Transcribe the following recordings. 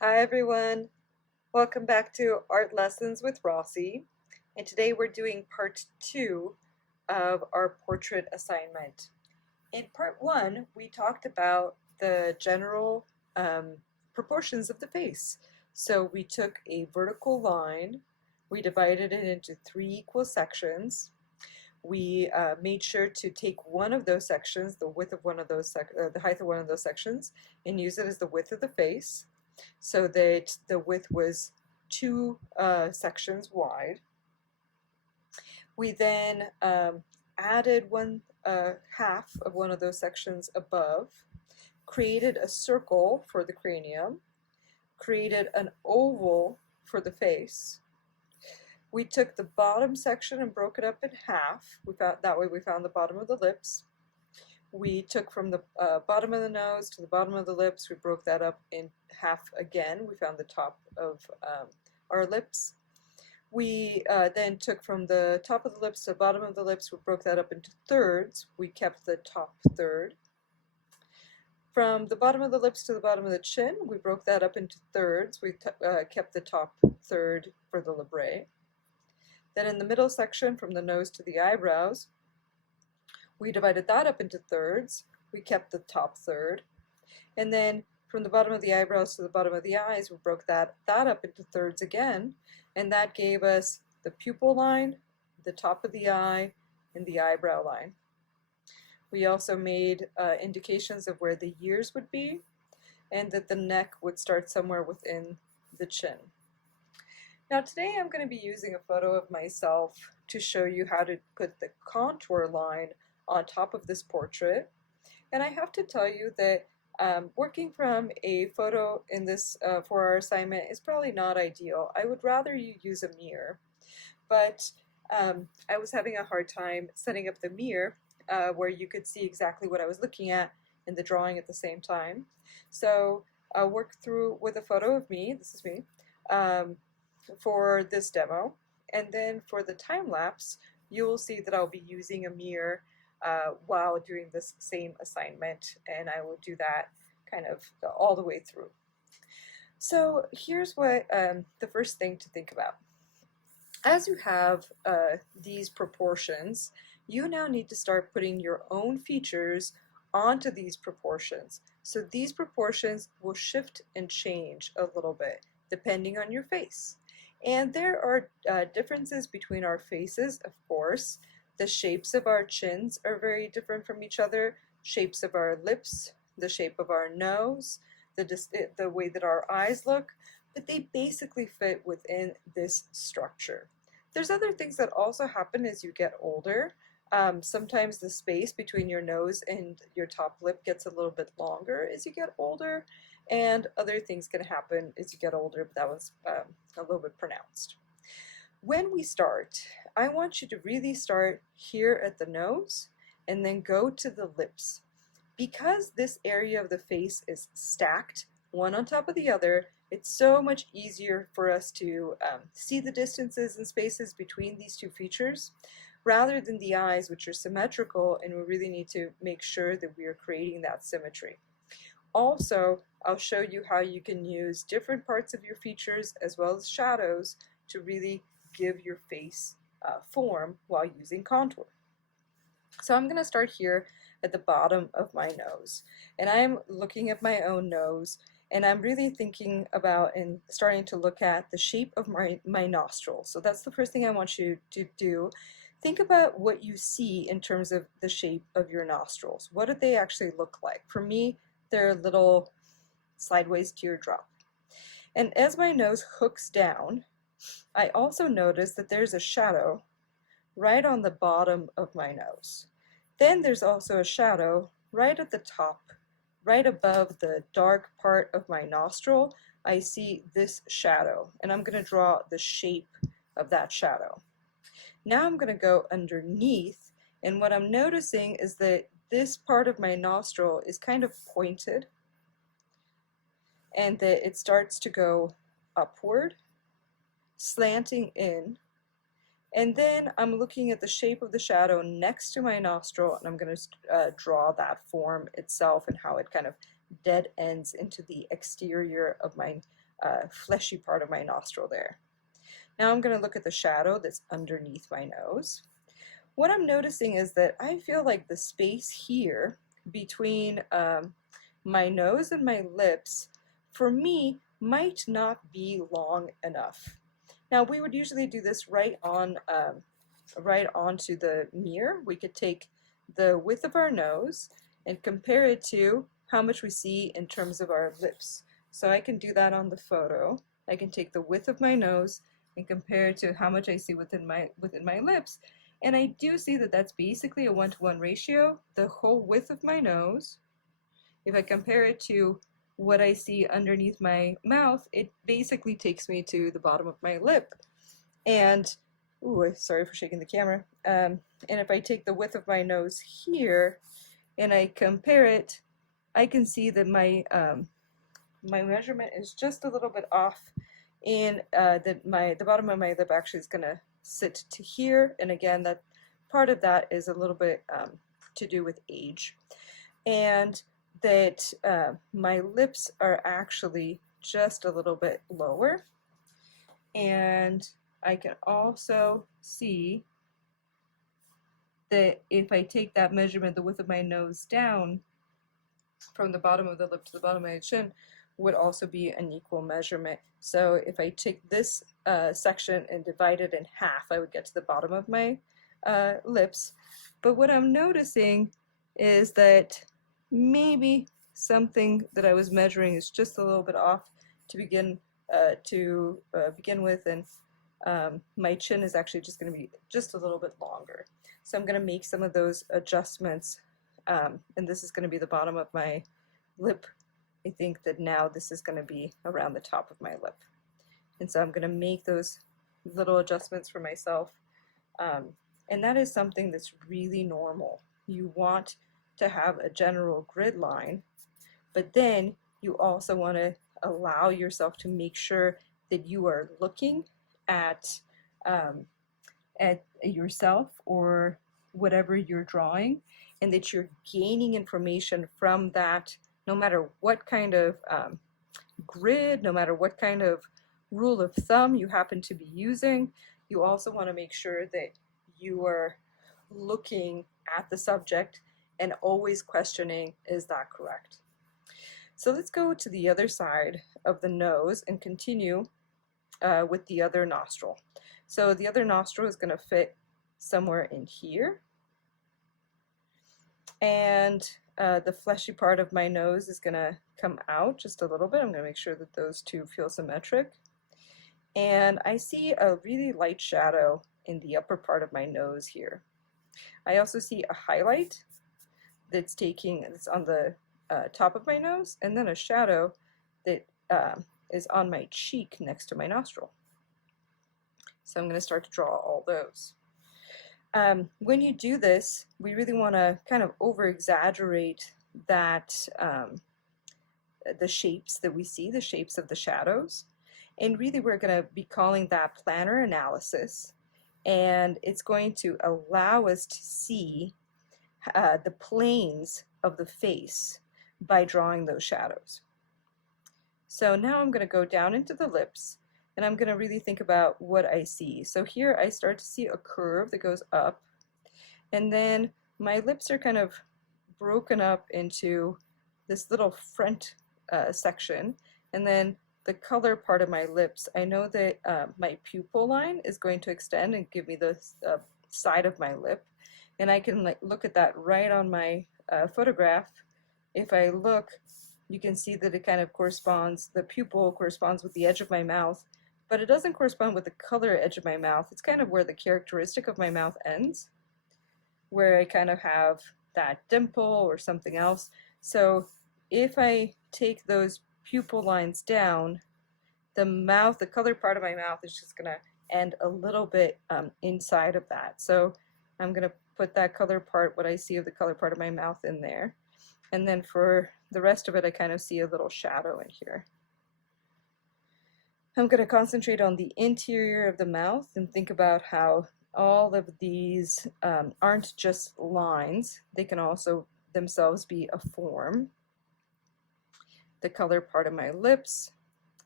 Hi everyone, welcome back to Art Lessons with Rossi, and today we're doing part 2 of our portrait assignment. In part 1 we talked about the general proportions of the face. So we took a vertical line, we divided it into 3 equal sections. We made sure to take one of those sections, the width of one of those, the height of one of those sections, and use it as the width of the face, so that the width was 2 sections wide. We then added one half of one of those sections above, created a circle for the cranium, created an oval for the face. We took the bottom section and broke it up in half. That way we found the bottom of the lips. We took from the bottom of the nose to the bottom of the lips. We broke that up in half again. We found the top of our lips. We then took from the top of the lips to the bottom of the lips. We broke that up into thirds. We kept the top third. From the bottom of the lips to the bottom of the chin, we broke that up into thirds. We kept the top third for the labrae. Then in the middle section, from the nose to the eyebrows, we divided that up into thirds. We kept the top third. And then from the bottom of the eyebrows to the bottom of the eyes, we broke that up into thirds again. And that gave us the pupil line, the top of the eye, and the eyebrow line. We also made indications of where the ears would be, and that the neck would start somewhere within the chin. Now today I'm going to be using a photo of myself to show you how to put the contour line on top of this portrait. And I have to tell you that working from a photo in this for our assignment is probably not ideal. I would rather you use a mirror, but I was having a hard time setting up the mirror where you could see exactly what I was looking at in the drawing at the same time. So I'll work through with a photo of me, this is me, for this demo, and then for the time lapse you will see that I'll be using a mirror while doing this same assignment, and I will do that kind of all the way through. So here's what the first thing to think about. As you have these proportions, you now need to start putting your own features onto these proportions. So these proportions will shift and change a little bit depending on your face. And there are differences between our faces, of course. The shapes of our chins are very different from each other, shapes of our lips, the shape of our nose, the way that our eyes look, but they basically fit within this structure. There's other things that also happen as you get older. Sometimes the space between your nose and your top lip gets a little bit longer as you get older, and other things can happen as you get older, but that was a little bit pronounced. When we start, I want you to really start here at the nose and then go to the lips. Because this area of the face is stacked, one on top of the other, it's so much easier for us to see the distances and spaces between these two features, rather than the eyes, which are symmetrical, and we really need to make sure that we are creating that symmetry. Also, I'll show you how you can use different parts of your features as well as shadows to really give your face form while using contour. So I'm going to start here at the bottom of my nose, and I'm looking at my own nose, and I'm really thinking about and starting to look at the shape of my nostrils. So that's the first thing I want you to do. Think about what you see in terms of the shape of your nostrils. What do they actually look like? For me, they're a little sideways teardrop. And as my nose hooks down, I also notice that there's a shadow right on the bottom of my nose. Then there's also a shadow right at the top, right above the dark part of my nostril. I see this shadow, and I'm going to draw the shape of that shadow. Now I'm going to go underneath, and what I'm noticing is that this part of my nostril is kind of pointed, and that it starts to go upward, slanting in. And then I'm looking at the shape of the shadow next to my nostril, and I'm going to draw that form itself and how it kind of dead ends into the exterior of my fleshy part of my nostril there. Now I'm going to look at the shadow that's underneath my nose. What I'm noticing is that I feel like the space here between my nose and my lips, for me, might not be long enough. Now we would usually do this right onto the mirror. We could take the width of our nose and compare it to how much we see in terms of our lips. So I can do that on the photo. I can take the width of my nose and compare it to how much I see within my lips. And I do see that that's basically a 1-to-1 ratio. The whole width of my nose, if I compare it to what I see underneath my mouth, it basically takes me to the bottom of my lip. And, ooh, sorry for shaking the camera. And if I take the width of my nose here and I compare it, I can see that my my measurement is just a little bit off, and that the bottom of my lip actually is going to sit to here. And again, that part of that is a little bit to do with age, and that my lips are actually just a little bit lower. And I can also see that if I take that measurement, the width of my nose down from the bottom of the lip to the bottom of my chin would also be an equal measurement. So if I take this section and divide it in half, I would get to the bottom of my lips. But what I'm noticing is that maybe something that I was measuring is just a little bit off to begin with, and my chin is actually just going to be just a little bit longer. So I'm going to make some of those adjustments, and this is going to be the bottom of my lip. I think that now this is going to be around the top of my lip. And so I'm going to make those little adjustments for myself. And that is something that's really normal. You want to have a general grid line, but then you also want to allow yourself to make sure that you are looking at yourself or whatever you're drawing, and that you're gaining information from that, no matter what kind of grid, no matter what kind of rule of thumb you happen to be using. You also want to make sure that you are looking at the subject and always questioning, is that correct? So let's go to the other side of the nose and continue with the other nostril. So the other nostril is going to fit somewhere in here. And the fleshy part of my nose is going to come out just a little bit. I'm going to make sure that those two feel symmetric. And I see a really light shadow in the upper part of my nose here. I also see a highlight that's on the top of my nose, and then a shadow that is on my cheek next to my nostril. So I'm going to start to draw all those. When you do this, we really want to kind of over-exaggerate that the shapes that we see, the shapes of the shadows. And really we're going to be calling that planar analysis. And it's going to allow us to see the planes of the face by drawing those shadows. So now I'm going to go down into the lips, and I'm going to really think about what I see. So here I start to see a curve that goes up, and then my lips are kind of broken up into this little front section, and then the color part of my lips, I know that my pupil line is going to extend and give me the side of my lip, and I can look at that right on my photograph. If I look, you can see that it kind of corresponds, the pupil corresponds with the edge of my mouth, but it doesn't correspond with the color edge of my mouth. It's kind of where the characteristic of my mouth ends, where I kind of have that dimple or something else. So if I take those pupil lines down, the color part of my mouth is just going to end a little bit inside of that. So I'm going to put that color part, what I see of the color part of my mouth, in there. And then for the rest of it, I kind of see a little shadow in here. I'm going to concentrate on the interior of the mouth and think about how all of these aren't just lines. They can also themselves be a form. The color part of my lips,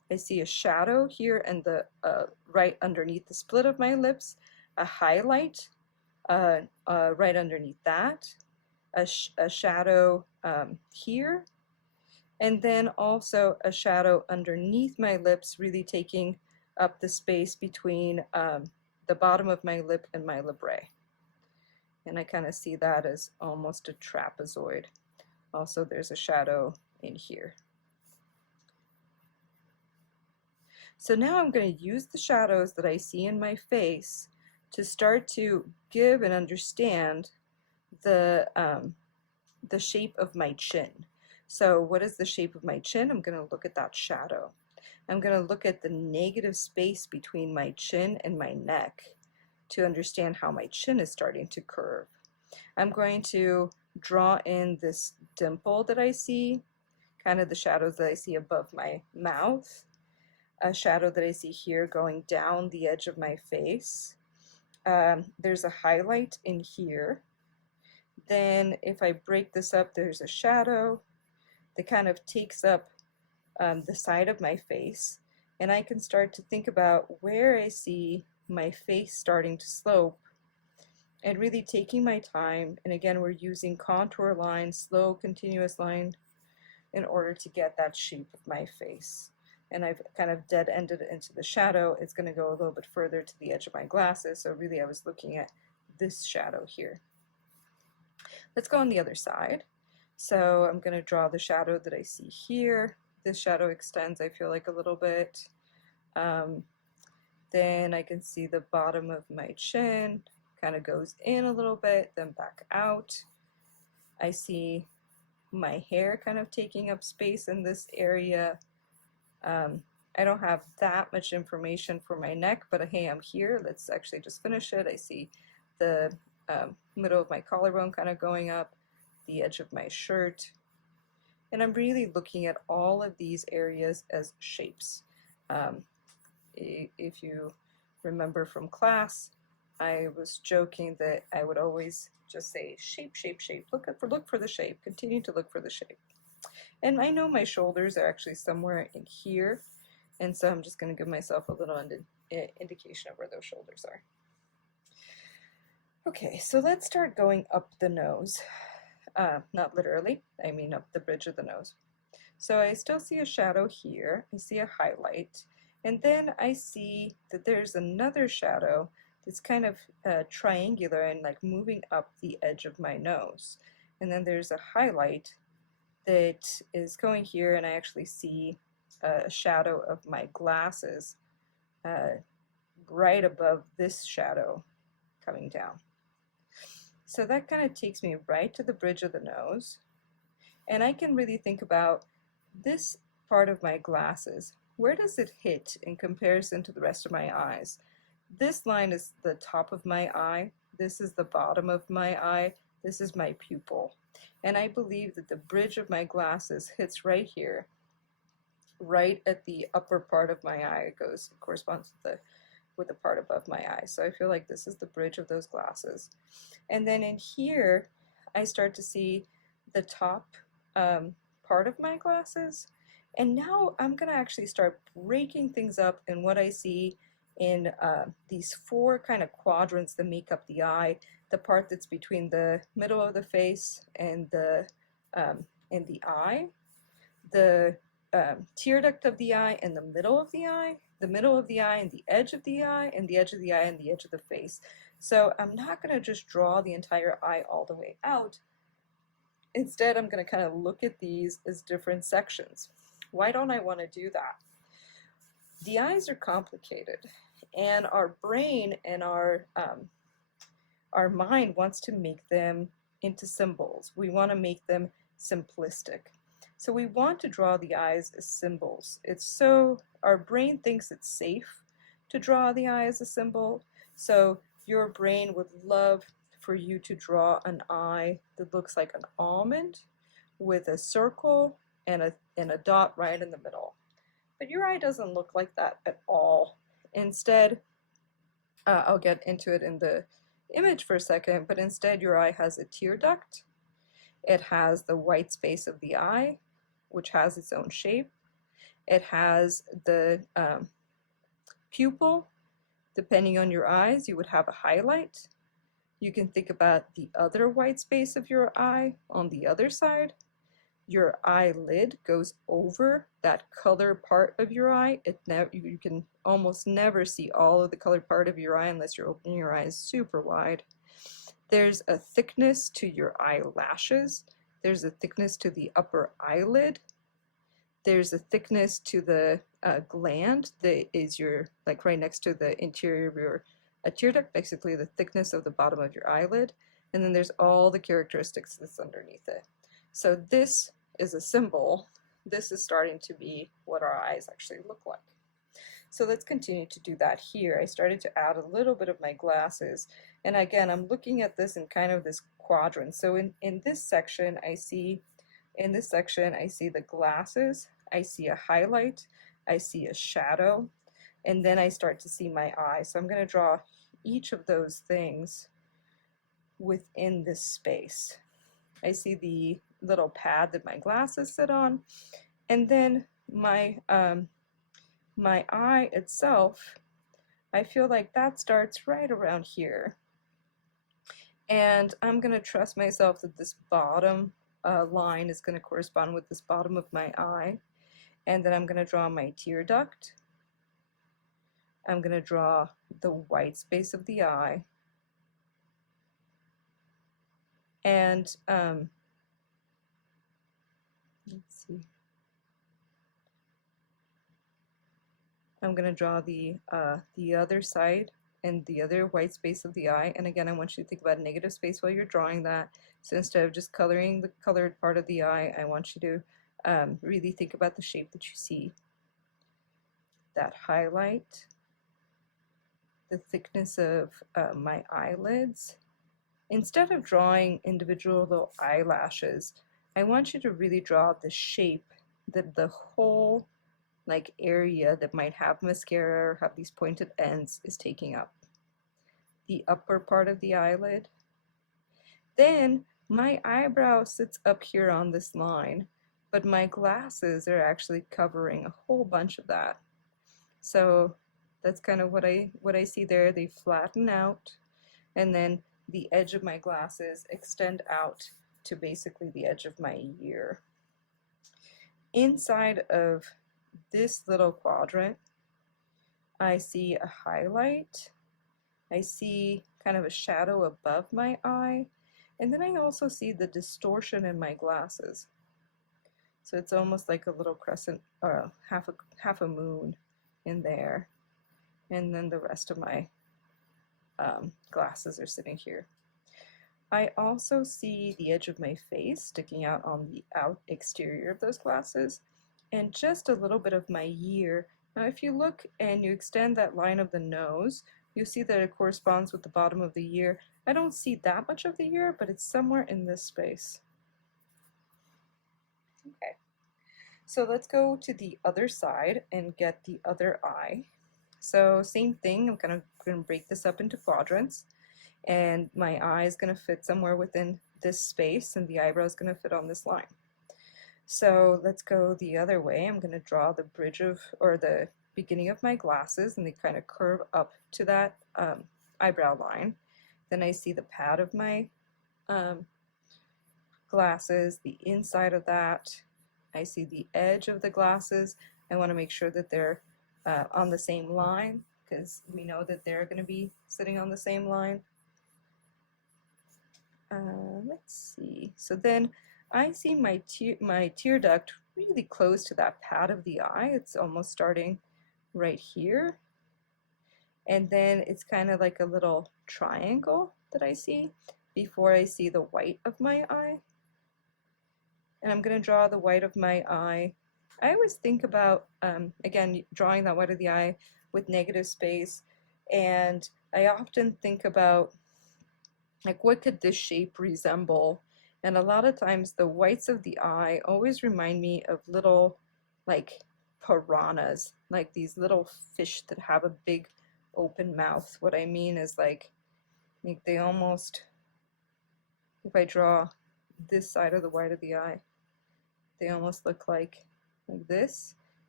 I see a shadow here and the right underneath the split of my lips, a highlight right underneath that, a shadow here, and then also a shadow underneath my lips, really taking up the space between the bottom of my lip and my labrae. And I kind of see that as almost a trapezoid. Also, there's a shadow in here. So now I'm going to use the shadows that I see in my face to start to give and understand the shape of my chin. So what is the shape of my chin? I'm going to look at that shadow. I'm going to look at the negative space between my chin and my neck to understand how my chin is starting to curve. I'm going to draw in this dimple that I see, kind of the shadows that I see above my mouth, a shadow that I see here going down the edge of my face. There's a highlight in here. Then if I break this up, there's a shadow that kind of takes up the side of my face, and I can start to think about where I see my face starting to slope and really taking my time. And again, we're using contour lines, slow continuous line, in order to get that shape of my face. And I've kind of dead-ended it into the shadow. It's going to go a little bit further to the edge of my glasses, so really I was looking at this shadow here. Let's go on the other side. So I'm going to draw the shadow that I see here. This shadow extends, I feel like, a little bit. Then I can see the bottom of my chin kind of goes in a little bit, then back out. I see my hair kind of taking up space in this area. I don't have that much information for my neck, but hey, I'm here. Let's actually just finish it. I see the middle of my collarbone kind of going up, the edge of my shirt, and I'm really looking at all of these areas as shapes. If you remember from class, I was joking that I would always just say shape, shape, shape. Look for the shape. Continue to look for the shape. And I know my shoulders are actually somewhere in here, and so I'm just going to give myself a little indication of where those shoulders are. Okay, so let's start going up the nose. Not literally, I mean up the bridge of the nose. So I still see a shadow here. I see a highlight, and then I see that there's another shadow that's kind of triangular and like moving up the edge of my nose. And then there's a highlight that is going here, and I actually see a shadow of my glasses right above this shadow coming down. So that kind of takes me right to the bridge of the nose, and I can really think about this part of my glasses. Where does it hit in comparison to the rest of my eyes? This line is the top of my eye, this is the bottom of my eye, this is my pupil. And I believe that the bridge of my glasses hits right here, right at the upper part of my eye. It corresponds with the part above my eye. So I feel like this is the bridge of those glasses. And then in here, I start to see the top part of my glasses. And now I'm going to actually start breaking things up in what I see in these four kind of quadrants that make up the eye. The part that's between the middle of the face and the eye, the tear duct of the eye and the middle of the eye, the middle of the eye and the edge of the eye, and the edge of the eye and the edge of the face. So I'm not going to just draw the entire eye all the way out. Instead, I'm going to kind of look at these as different sections. Why don't I want to do that? The eyes are complicated, and our brain and our mind wants to make them into symbols. We want to make them simplistic. So we want to draw the eyes as symbols. Our brain thinks it's safe to draw the eye as a symbol. So your brain would love for you to draw an eye that looks like an almond with a circle and a dot right in the middle. But your eye doesn't look like that at all. Instead, I'll get into it in the image for a second, but instead your eye has a tear duct. It has the white space of the eye, which has its own shape. It has the pupil. Depending on your eyes, you would have a highlight. You can think about the other white space of your eye on the other side. Your eyelid goes over that color part of your eye. You can almost never see all of the colored part of your eye unless you're opening your eyes super wide. There's a thickness to your eyelashes. There's a thickness to the upper eyelid. There's a thickness to the gland that is like right next to the interior of your tear duct, basically the thickness of the bottom of your eyelid. And then there's all the characteristics that's underneath it. So this is a symbol. This is starting to be what our eyes actually look like. So let's continue to do that here. I started to add a little bit of my glasses. And again, I'm looking at this in kind of this quadrant. So in this section, I see the glasses, I see a highlight, I see a shadow, and then I start to see my eye. So I'm going to draw each of those things within this space. I see the little pad that my glasses sit on, and then my eye itself, I feel like that starts right around here. And I'm going to trust myself that this bottom line is going to correspond with this bottom of my eye. And then I'm going to draw my tear duct. I'm going to draw the white space of the eye. And let's see. I'm going to draw the other side and the other white space of the eye. And again, I want you to think about negative space while you're drawing that. So instead of just coloring the colored part of the eye, I want you to really think about the shape that you see. That highlight, the thickness of my eyelids. Instead of drawing individual little eyelashes, I want you to really draw the shape that the whole like area that might have mascara or have these pointed ends is taking up. The upper part of the eyelid. Then my eyebrow sits up here on this line, but my glasses are actually covering a whole bunch of that. So that's kind of what I see there. They flatten out, and then the edge of my glasses extend out to basically the edge of my ear. Inside of this little quadrant, I see a highlight. I see kind of a shadow above my eye, and then I also see the distortion in my glasses. So it's almost like a little crescent, or half a moon in there, and then the rest of my glasses are sitting here. I also see the edge of my face sticking out on the exterior of those glasses, and just a little bit of my ear. Now if you look and you extend that line of the nose, you'll see that it corresponds with the bottom of the ear. I don't see that much of the ear, but it's somewhere in this space. Okay, so let's go to the other side and get the other eye. So same thing, I'm going to break this up into quadrants, and my eye is going to fit somewhere within this space, and the eyebrow is going to fit on this line. So let's go the other way. I'm going to draw the bridge of, or the beginning of my glasses, and they kind of curve up to that eyebrow line. Then I see the pad of my glasses, the inside of that. I see the edge of the glasses. I want to make sure that they're on the same line, because we know that they're going to be sitting on the same line. Let's see. So then I see my tear duct really close to that pad of the eye. It's almost starting right here. And then it's kind of like a little triangle that I see before I see the white of my eye. And I'm going to draw the white of my eye. I always think about, again, drawing that white of the eye with negative space. And I often think about, like, what could this shape resemble? And a lot of times the whites of the eye always remind me of little, like, piranhas, like these little fish that have a big open mouth. What I mean is like they almost, if I draw this side of the white of the eye, they almost look like this.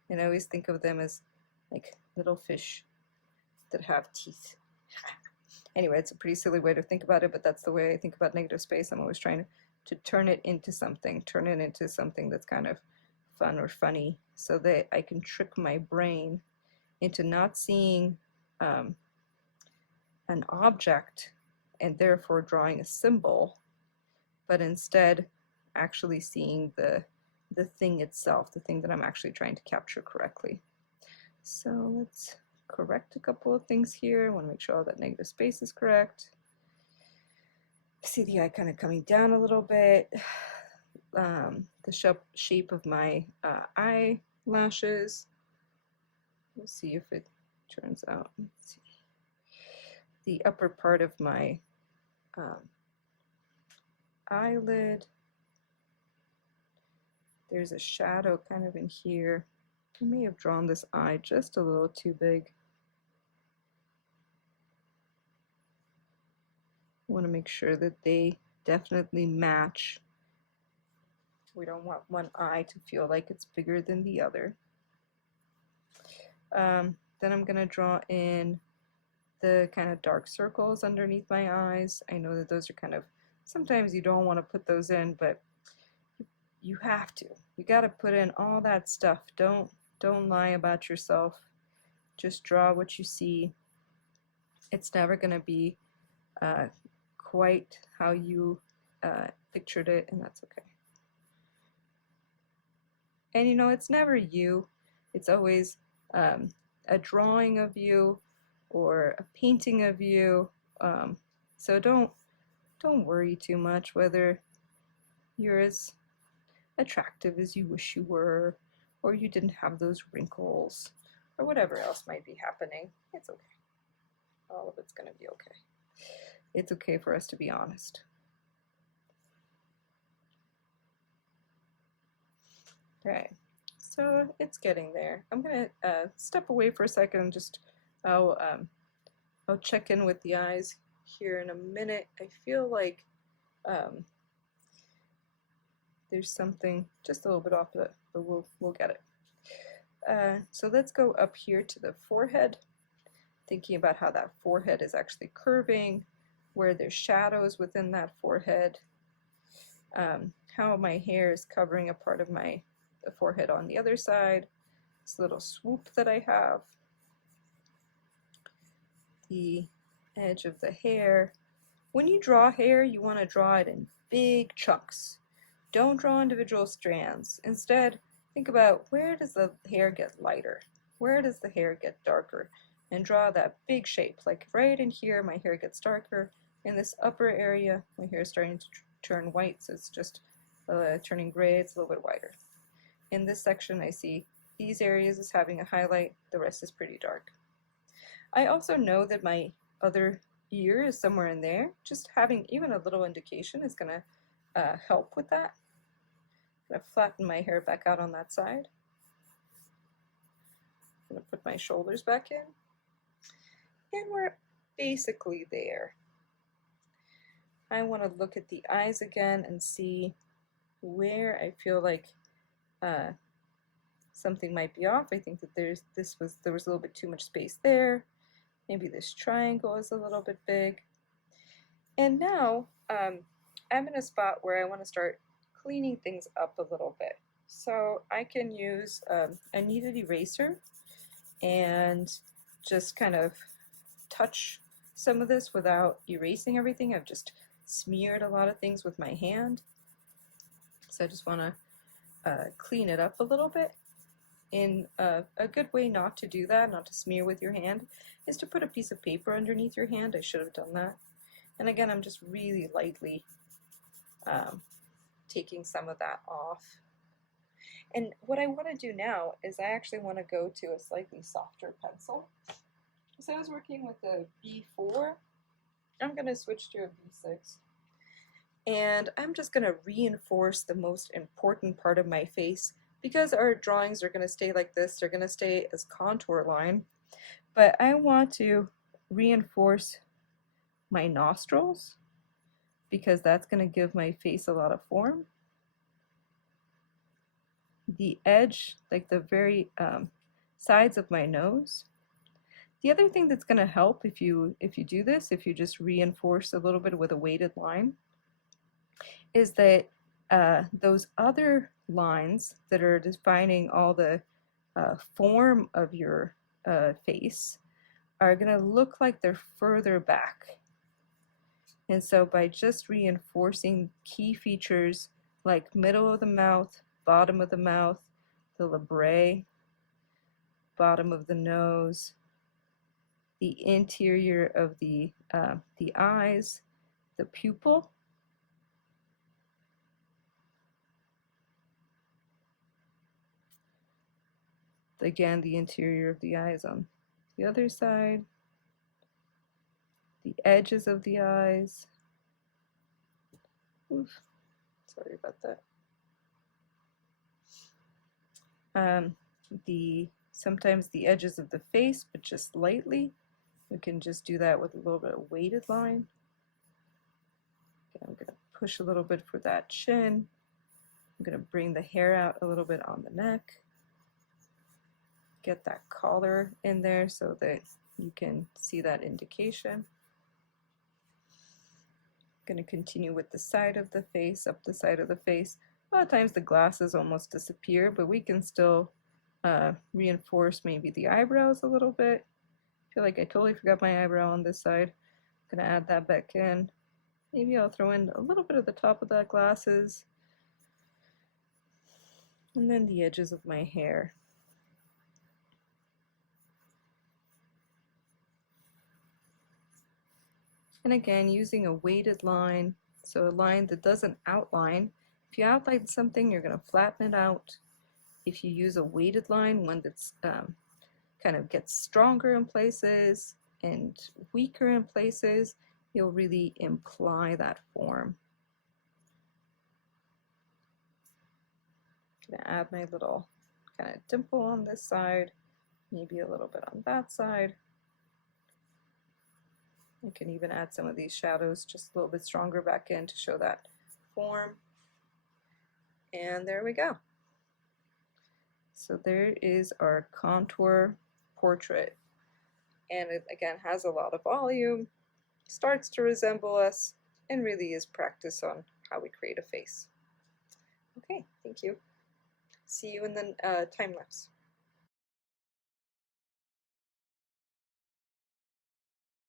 And I always think of them as like little fish that have teeth. Anyway, it's a pretty silly way to think about it, but that's the way I think about negative space. I'm always trying to turn it into something that's kind of fun or funny, so that I can trick my brain into not seeing an object and therefore drawing a symbol, but instead actually seeing the thing itself, the thing that I'm actually trying to capture correctly. So let's correct a couple of things here. I want to make sure all that negative space is correct. See the eye kind of coming down a little bit. The shape of my eyelashes. We'll see if it turns out. Let's see. The upper part of my eyelid. There's a shadow kind of in here. I may have drawn this eye just a little too big. I want to make sure that they definitely match. We don't want one eye to feel like it's bigger than the other. Then I'm going to draw in the kind of dark circles underneath my eyes. I know that those are kind of, sometimes you don't want to put those in, but you have to. You got to put in all that stuff. Don't lie about yourself. Just draw what you see. It's never going to be quite how you pictured it, and that's okay. And you know, it's never you. It's always a drawing of you or a painting of you. So don't worry too much whether you're as attractive as you wish you were, or you didn't have those wrinkles, or whatever else might be happening. It's okay. All of it's going to be okay. It's okay for us to be honest. Okay, so it's getting there. I'm going to step away for a second and just I'll check in with the eyes here in a minute. I feel like there's something just a little bit off, but we'll get it. So let's go up here to the forehead, thinking about how that forehead is actually curving, where there's shadows within that forehead, how my hair is covering a part of the forehead on the other side, this little swoop that I have, the edge of the hair. When you draw hair, you want to draw it in big chunks. Don't draw individual strands. Instead, think about where does the hair get lighter? Where does the hair get darker? And draw that big shape. Like right in here, my hair gets darker. In this upper area, my hair is starting to turn white, so it's just turning gray. It's a little bit whiter. In this section, I see these areas as having a highlight. The rest is pretty dark. I also know that my other ear is somewhere in there. Just having even a little indication is going to help with that. I'm going to flatten my hair back out on that side. I'm going to put my shoulders back in. And we're basically there. I want to look at the eyes again and see where I feel like something might be off. I think that there was a little bit too much space there. Maybe this triangle is a little bit big. And now I'm in a spot where I want to start cleaning things up a little bit. So I can use a kneaded eraser and just kind of touch some of this without erasing everything. I've just smeared a lot of things with my hand. So I just want to clean it up a little bit. And a good way not to do that, not to smear with your hand, is to put a piece of paper underneath your hand. I should have done that. And again, I'm just really lightly taking some of that off. And what I want to do now is I actually want to go to a slightly softer pencil. So I was working with a B4. I'm going to switch to a B6. And I'm just going to reinforce the most important part of my face. Because our drawings are going to stay like this, they're going to stay as contour line. But I want to reinforce my nostrils, because that's going to give my face a lot of form. the edge, like the very sides of my nose. The other thing that's going to help if you do this, if you just reinforce a little bit with a weighted line, is that those other lines that are defining all the form of your face are going to look like they're further back. And so by just reinforcing key features like middle of the mouth, bottom of the mouth, the labrae, bottom of the nose, the interior of the eyes, the pupil, again the interior of the eyes on the other side, the edges of the eyes. Oof, sorry about that. Sometimes the edges of the face, but just lightly. We can just do that with a little bit of weighted line. Okay, I'm going to push a little bit for that chin. I'm going to bring the hair out a little bit on the neck. Get that collar in there so that you can see that indication. Going to continue with the side of the face, up the side of the face. A lot of times the glasses almost disappear, but we can still reinforce maybe the eyebrows a little bit. I feel like I totally forgot my eyebrow on this side. I'm going to add that back in. Maybe I'll throw in a little bit of the top of that glasses. And then the edges of my hair. And again, using a weighted line, so a line that doesn't outline. If you outline something, you're going to flatten it out. If you use a weighted line, one that's kind of gets stronger in places and weaker in places, you'll really imply that form. I'm going to add my little kind of dimple on this side, maybe a little bit on that side. I can even add some of these shadows just a little bit stronger back in to show that form. And there we go. So there is our contour portrait. And it again has a lot of volume, starts to resemble us, and really is practice on how we create a face. Okay, thank you. See you in the time lapse.